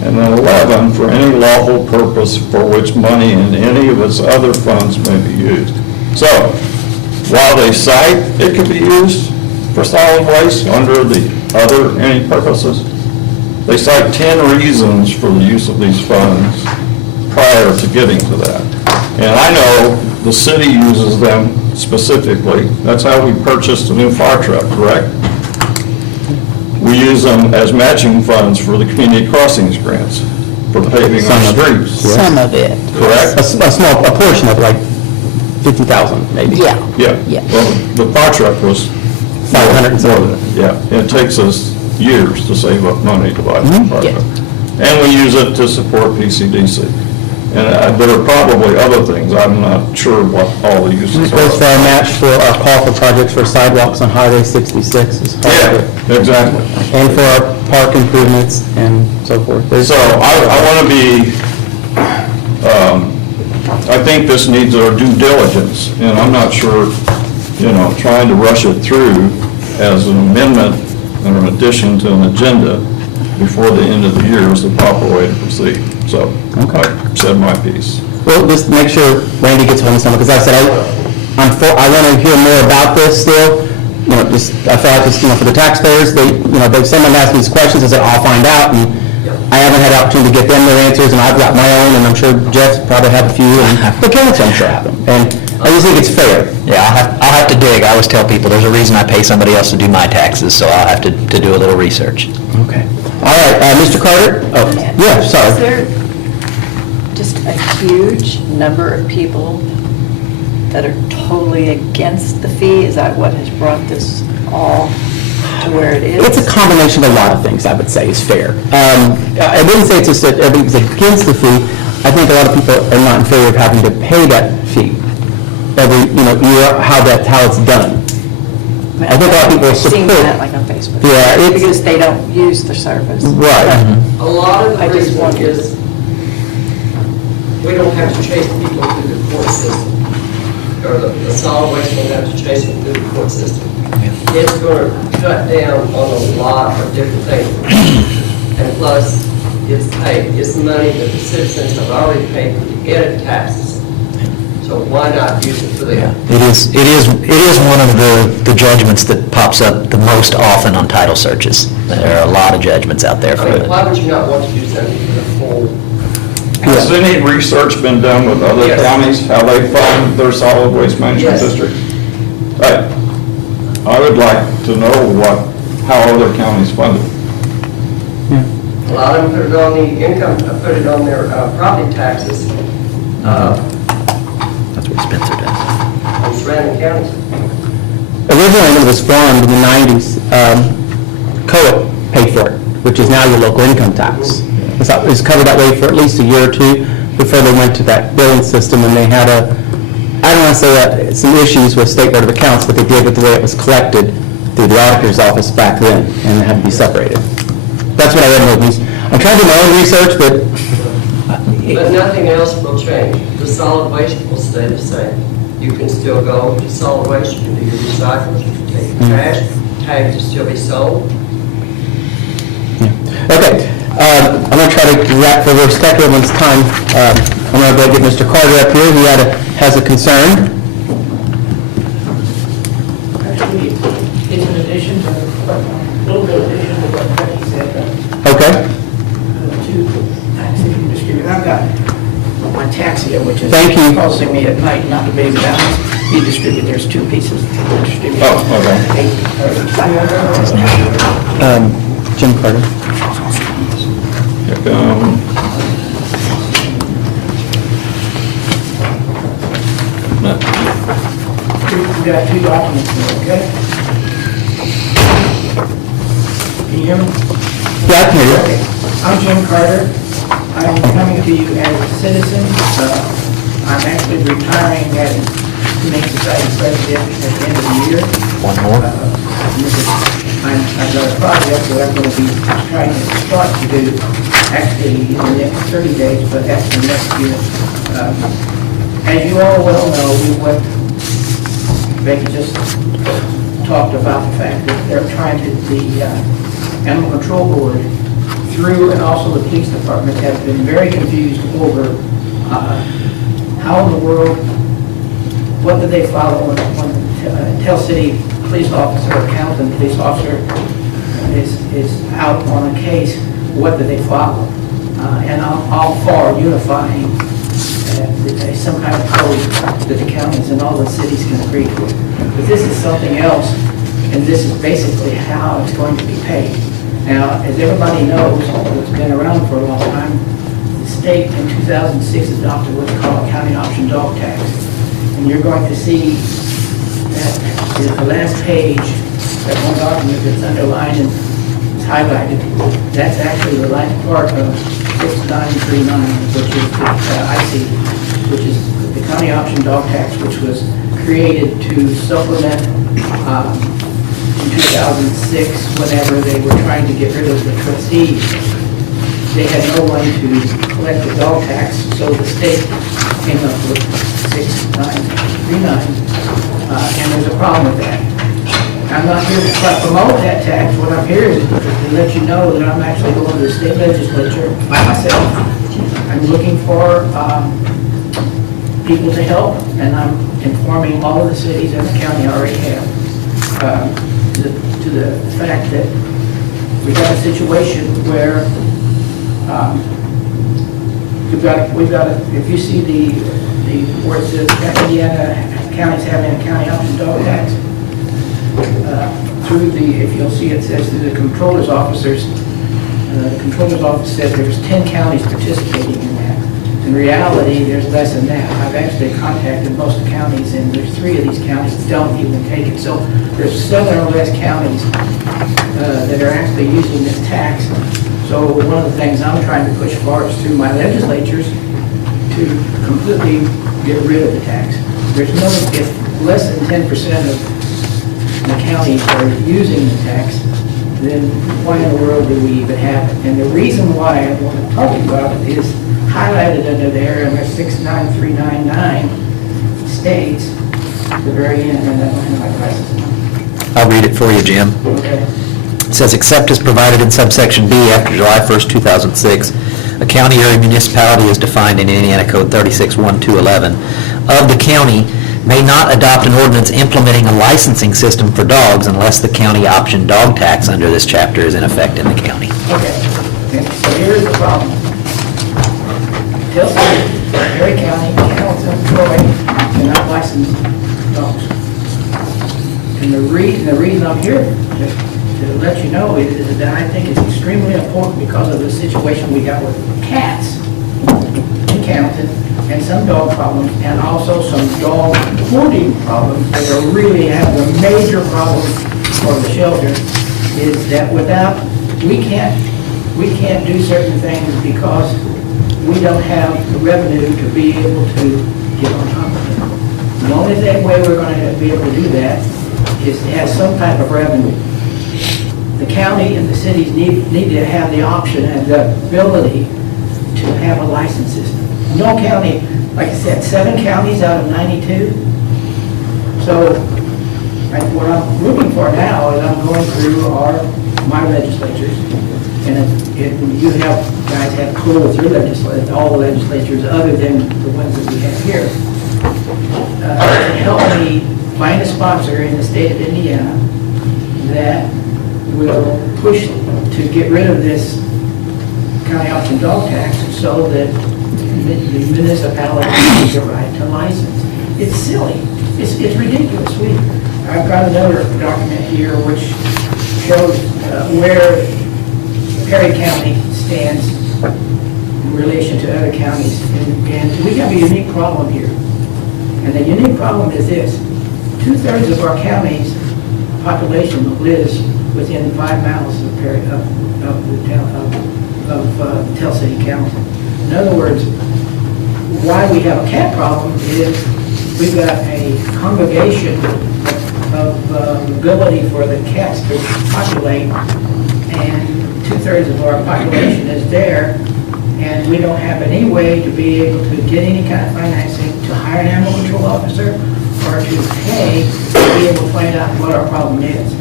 And then 11, for any lawful purpose for which money in any of its other funds may be used. So, while they cite it could be used for solid waste under the other any purposes, they cite 10 reasons for the use of these funds prior to getting to that. And I know the city uses them specifically. That's how we purchased a new fire truck, correct? We use them as matching funds for the community crossings grants, for paving our streets. Some of it. Correct? A portion of like 50,000 maybe. Yeah. Yeah. Well, the fire truck was 500 and something. Yeah, it takes us years to save up money to buy the fire Yeah. truck. And we use it to support PCDC. And there are probably other things, I'm not sure what all the uses It goes for are. our match for our call for projects for sidewalks on Highway 66 is part of it. Yeah, exactly. And for our park improvements and so forth. So I want to be, I think this needs our due diligence, and I'm not sure, trying to rush it through as an amendment or an addition to an agenda before the end of the year is the proper way to proceed. So I said my piece. Well, just make sure Randy gets hold of someone, because I said, I want to hear more about this still. I feel like it's, for the taxpayers, someone asked me these questions, I said, I'll find out, and I haven't had the opportunity to get them their answers, and I've got my own, and I'm sure Jeff probably have a few, and the council, I'm sure have them. And I just think it's fair. Yeah, I'll have to dig. I always tell people, there's a reason I pay somebody else to do my taxes, so I'll have to do a little research. Okay. All right, Mr. Carter? Oh, yeah, sorry. Is there just a huge number of people that are totally against the fee? Is that what has brought this all to where it is? It's a combination of a lot of things, I would say, is fair. I wouldn't say it's just that everybody's against the fee. I think a lot of people are not in favor of having to pay that fee every, year, how it's done. I think a lot of people I've seen support. that like on Facebook. Yeah, it's- Because they don't use the service. Right. A lot of I the just reason wondered. is we don't have to chase people through the court system. Or the solid waste don't have to chase them through the court system. It's going to cut down on a lot of different things. And plus, it's paid, it's money that the citizens have already paid for the edit taxes. So why not use it for them? It is one of the judgments that pops up the most often on title searches. There are a lot of judgments out there I for mean, it. why would you not want to do something for the full? Has any research been done with other Yes. counties, how they fund their solid waste management Yes. districts? I would like to know how other counties fund it. A lot of them put it on the income, put it on their property taxes. That's what Spencer does. On surrounding counties. originally when it was formed in the 90s, COA paid for it, which is now your local income tax. It was covered that way for at least a year or two before they went to that billing system, and they had I don't want to say some issues with State Board of Accounts, but they did with the way it was collected through the auditor's office back then, and it had to be separated. That's what I read in the news. I'm trying to do my own research, but But nothing else will change. The solid waste will stay the same. You can still go to solid waste, you can do your recycling, you can take your trash, tags will still be sold. okay. I'm going to try to wrap for respect of everyone's time. I'm going to go get Mr. Carter up here. He has a concern. Actually, it's an addition to, a little bit of addition to what Becky said. Okay. To tax distributor. I've got my tax here, which is Thank you. causing me at night not to be able to balance. Be distributed, there's two pieces to distribute. Oh, okay. Jim Carter. Here come. We got two documents here, okay? Can you hear me? Yeah, I can hear you. Okay. I'm Jim Carter. I'm coming to you as a citizen. I'm actually retiring as Humane Society President at the end of the year. One more. I've got a project that I'm going to be trying to start to do actually in the next 30 days, but that's the next year. As you all well know, Becky just talked about the fact that they're trying to, the Animal Control Board through, and also the police department, have been very confused over how in the world, what do they follow when Tell City police officer or Carrollton police officer is out on a case, what do they follow? And I'm all for unifying some kind of code that the counties and all the cities can agree to. But this is something else, and this is basically how it's going to be paid. Now, as everybody knows, it's been around for a long time, the state in 2006 adopted what's called a county option dog tax. And you're going to see that is the last page, that one document that's underlined and is highlighted. That's actually the last part of 6939, which is which is the county option dog tax, which was created to supplement in 2006, whenever they were trying to get rid of the trustees. They had no one to collect the dog tax, so the state came up with 6939, and there's a problem with that. I'm not here to try to promote that tax. What I'm here is to let you know that I'm actually going to the state legislature by myself. I'm looking for people to help, and I'm informing all of the cities and the county already have to the fact that we've got a situation where we've got if you see the where it says Indiana counties having a county option dog tax, through if you'll see it says through the controller's officers, the controller's office said there's 10 counties participating in that. In reality, there's less than that. I've actually contacted most of the counties, and there's 3 of these counties that don't even take it. So there's 7 or less counties that are actually using this tax. So one of the things I'm trying to push for is through my legislatures to completely get rid of the tax. There's no, if less than 10% of the counties are using the tax, then why in the world do we even have it? And the reason why I want to talk about it is highlighted under there, under 69399 states, at the very end, and I don't have my glasses on. I'll read it for you, Jim. Okay. It says, except as provided in subsection B after July 1st, 2006, a county or a municipality is defined in Indiana Code 361211 of the county may not adopt an ordinance implementing a licensing system for dogs unless the county option dog tax under this chapter is in effect in the county. Okay. So here's the problem. Tell City, Perry County, Hamilton, Troy cannot license dogs. And the reason I'm here to let you know is that I think it's extremely important because of the situation we got with cats in Hamilton. and some dog problems, and also some dog hoarding problems that are really have a major problem for the shelter, is that we can't do certain things because we don't have the revenue to be able to get on top of it. The only way we're going to be able to do that is to have some type of revenue. The county and the cities need to have the option and the ability to have a license system. No county, like I said, 7 counties out of 92. So what I'm looking for now is I'm going through my legislatures, and you guys have clue with your legislators, all the legislatures other than the ones that we have here, to help me find a sponsor in the state of Indiana that will push to get rid of this county option dog tax so that the municipality has the right to license. It's silly. It's ridiculous. I've got another document here which shows where Perry County stands in relation to other counties. And we have a unique problem here. And the unique problem is this. 2/3 of our county's population lives within 5 miles of Perry, of Tell City Council. In other words, why we have a cat problem is we've got a congregation of ability for the cats to populate, and 2/3 of our population is there, and we don't have any way to be able to get any kind of financing to hire an animal control officer or to pay to be able to find out what our problem is.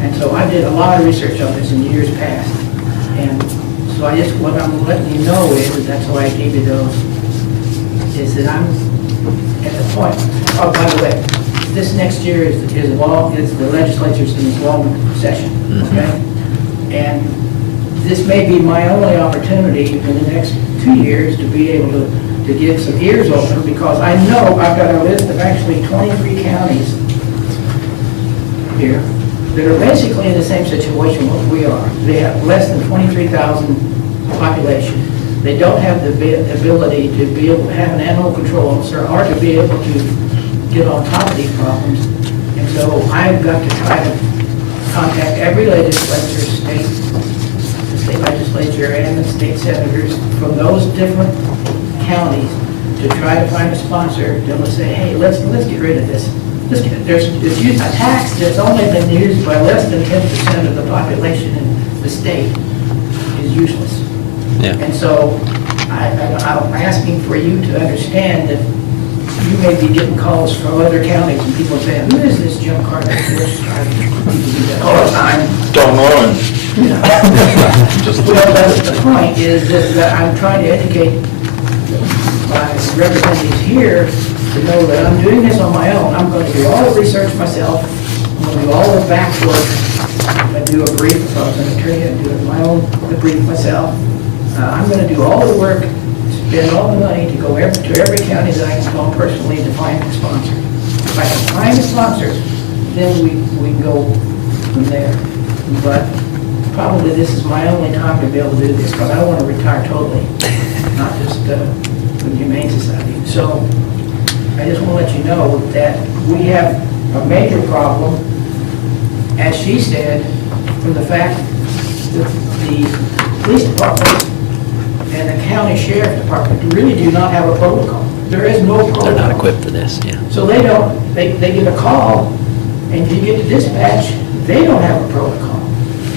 And so I did a lot of research on this in years past. And so what I'm letting you know is that's why I gave you those, is that I'm at the point. Oh, by the way, this next year is the legislature's in long session, okay? And this may be my only opportunity in the next 2 years to be able to get some ears open, because I know I've got a list of actually 23 counties here that are basically in the same situation what we are. They have less than 23,000 population. They don't have the ability to be able to have an animal control officer or to be able to get on top of these problems. And so I've got to try to contact every legislature, the state legislature and the state senators from those different counties to try to find a sponsor to say, hey, let's get rid of this. There's a tax that's only been used by less than 10% of the population in the state is useless. Yeah. And so I'm asking for you to understand that you may be getting calls from other counties and people saying, who is this Jim Carter? All the time. Don't know him. Well, that's the point, is that I'm trying to educate my representatives here to know that I'm doing this on my own. I'm going to do all the research myself. I'm going to do all the back work. I do a brief, if I was an attorney, I do my own brief myself. I'm going to do all the work, spend all the money to go to every county that I can call personally to find a sponsor. If I can find a sponsor, then we can go from there. But probably this is my only time to be able to do this, because I want to retire totally, not just from the Humane Society. So I just want to let you know that we have a major problem, as she said, from the fact that the police department and the county sheriff department really do not have a protocol. There is no protocol. They're not equipped for this, yeah. So they get a call, and if you get to dispatch, they don't have a protocol.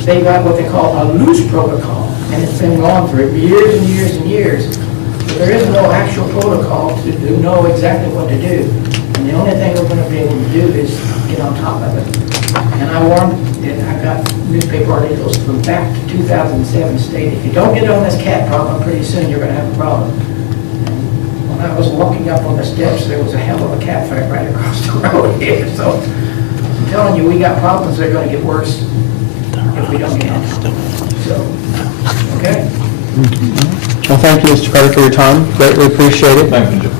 They got what they call a loose protocol, and it's been going for years and years and years. But there is no actual protocol to know exactly what to do. And the only thing we're going to be able to do is get on top of it. And I warned, and I got newspaper articles from back to 2007 stating, if you don't get on this cat problem, pretty soon you're going to have a problem. And when I was walking up on the steps, there was a hell of a cat fight right across the road here. So I'm telling you, we got problems that are going to get worse if we don't get on top of it. So, okay? Well, thank you, Mr. Carter, for your time. Greatly appreciate it. Thank you, Jim.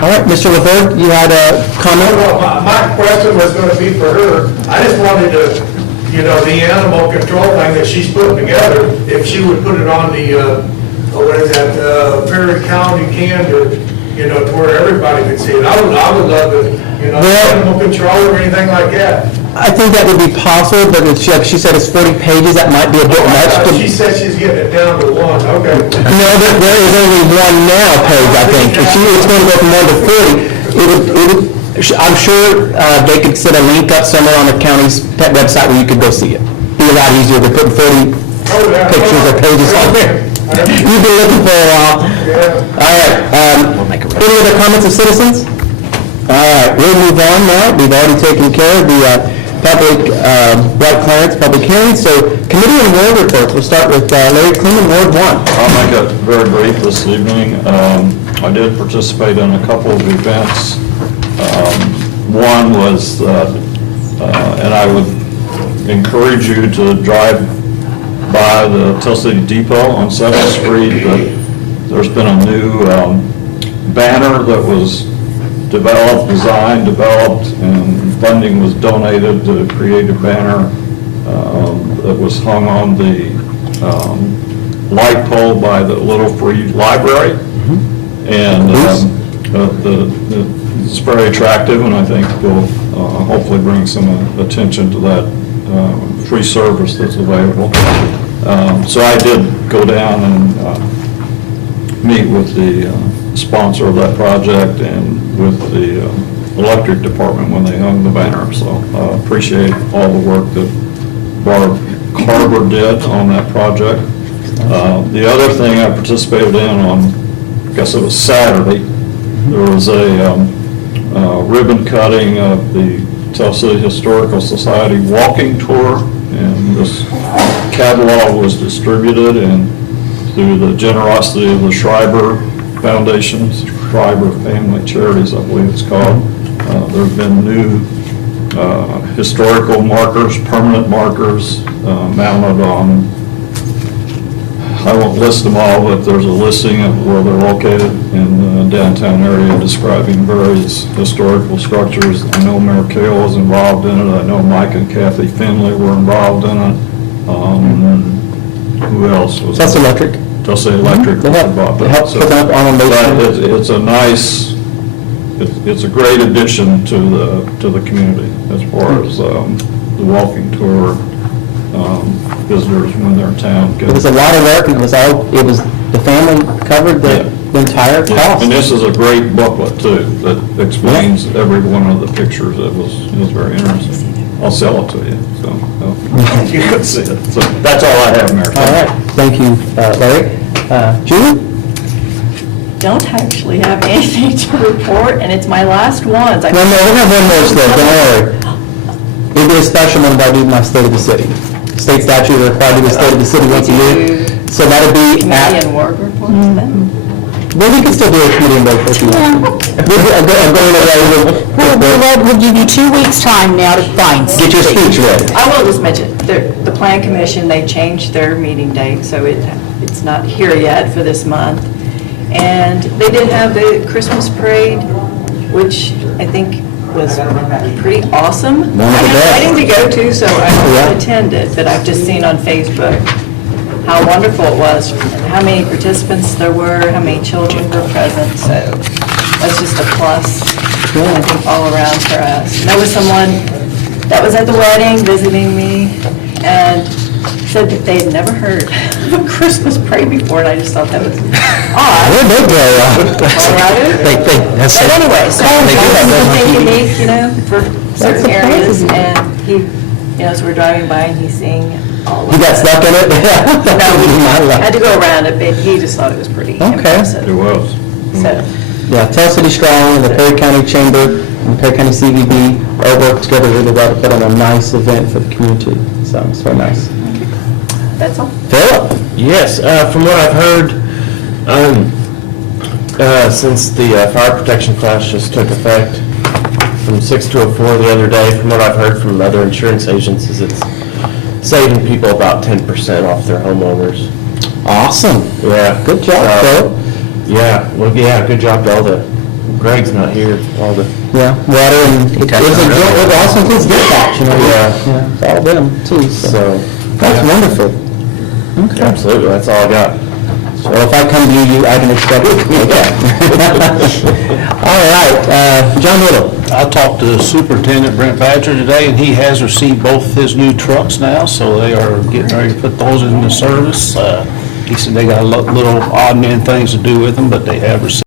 All right, Mr. LaFleur, you had a comment? Well, my question was going to be for her. I just wanted to, the animal control thing that she's putting together, if she would put it on the, what is that, Perry County canned, or you know, to where everybody could see it. I would love to, you know, animal control or anything like that. I think that would be possible, but it's, like she said, it's 40 pages, that might be a bit much. She said she's getting it down to one, okay. No, there is only one now page, I think. If it's going to go from 1 to 40, I'm sure they could set a link up somewhere on the county's pet website where you could go see it. Be a lot easier than putting 40 pictures or pages on there. You've been looking for a while. All right, any other comments of citizens? All right, we'll move on now. We've already taken care of the public, White Clarence public hearing. So committee and ward reports. We'll start with Larry Kleeman, Ward 1. I'll make it very brief this evening. I did participate in a couple of events. One was, and I would encourage you to drive by the Tell City Depot on 7th Street. There's been a new banner that was designed, developed, and funding was donated to create a banner that was hung on the light pole by the Little Free Library. And it's very attractive, and I think will hopefully bring some attention to that free service that's available. So I did go down and meet with the sponsor of that project and with the electric department when they hung the banner. So I appreciate all the work that Barb Carver did on that project. The other thing I participated in on, I guess it was Saturday, there was a ribbon cutting of the Tell City Historical Society walking tour, and this catalog was distributed, and through the generosity of the Schreiber Foundation, Schreiber Family Charities, I believe it's called, there have been new historical markers, permanent markers mounted on, I won't list them all, but there's a listing of where they're located in the downtown area describing various historical structures. I know Mayor Kale was involved in it. I know Mike and Kathy Finley were involved in it. Who else was? That's Electric. Tulsa Electric was involved in it. Help put up on But it's a nice, it's a great addition to the community as far as the walking tour. Visitors when they're in town. It was a lot of work, and it was the family covered the entire Yeah, cost. and this is a great booklet too, that explains every one of the pictures. It was very interesting. I'll sell it to you, so you can see it. So that's all I have, Mayor. All right, thank you, Larry. Julie? Don't actually have anything to report, and it's my last ones. No, we'll have one more still, don't worry. It'll be a special one by my State of the City. State statute required to do the State of the City once a year. So that'll be Committee at, and ward reports then? well, we can still do a committee and vote if you want. We'll give you 2 weeks' time now to find Get your speech ready. I will just mention, the Plan Commission, they changed their meeting date, so it's not here yet for this month. And they did have the Christmas parade, which I think was pretty awesome. One of the best. I didn't go to, so I don't attend it, but I've just seen on Facebook how wonderful it was, and how many participants there were, how many children were present, so that's just a plus, I think, all around for us. And there was someone that was at the wedding visiting me, and said that they had never heard of a Christmas parade before, and I just thought that was odd. Where'd they grow up? Colorado? That's But anyway, so They do have those on something TV. unique, you know, for certain areas, and he, you know, as we're driving by, and he's seeing all of You got that. stuck in it? No, we had to go around it, but he just thought it was pretty impressive. It was. So, Yeah, Tell City Strong and the Perry County Chamber and the Perry County CVB all worked together really well to put on a nice event for the community. So it's very nice. that's all. Philip? Yes, from what I've heard, since the fire protection class just took effect from 6 to 4 the other day, from what I've heard from other insurance agents, is it's saving people about 10% off their homeowners. Awesome. Yeah. Good job, Philip. Yeah, well, yeah, good job to all the, Greg's not here, all the. Yeah, water and, it also includes dispatch, you know. Yeah, it's all them too, so. That's wonderful. Okay. Absolutely, that's all I got. So if I come to you, I can expect it. Okay. All right, John Little. I talked to Superintendent Brent Badger today, and he has received both his new trucks now, so they are getting ready to put those into service. He said they got a little odd man things to do with them, but they have received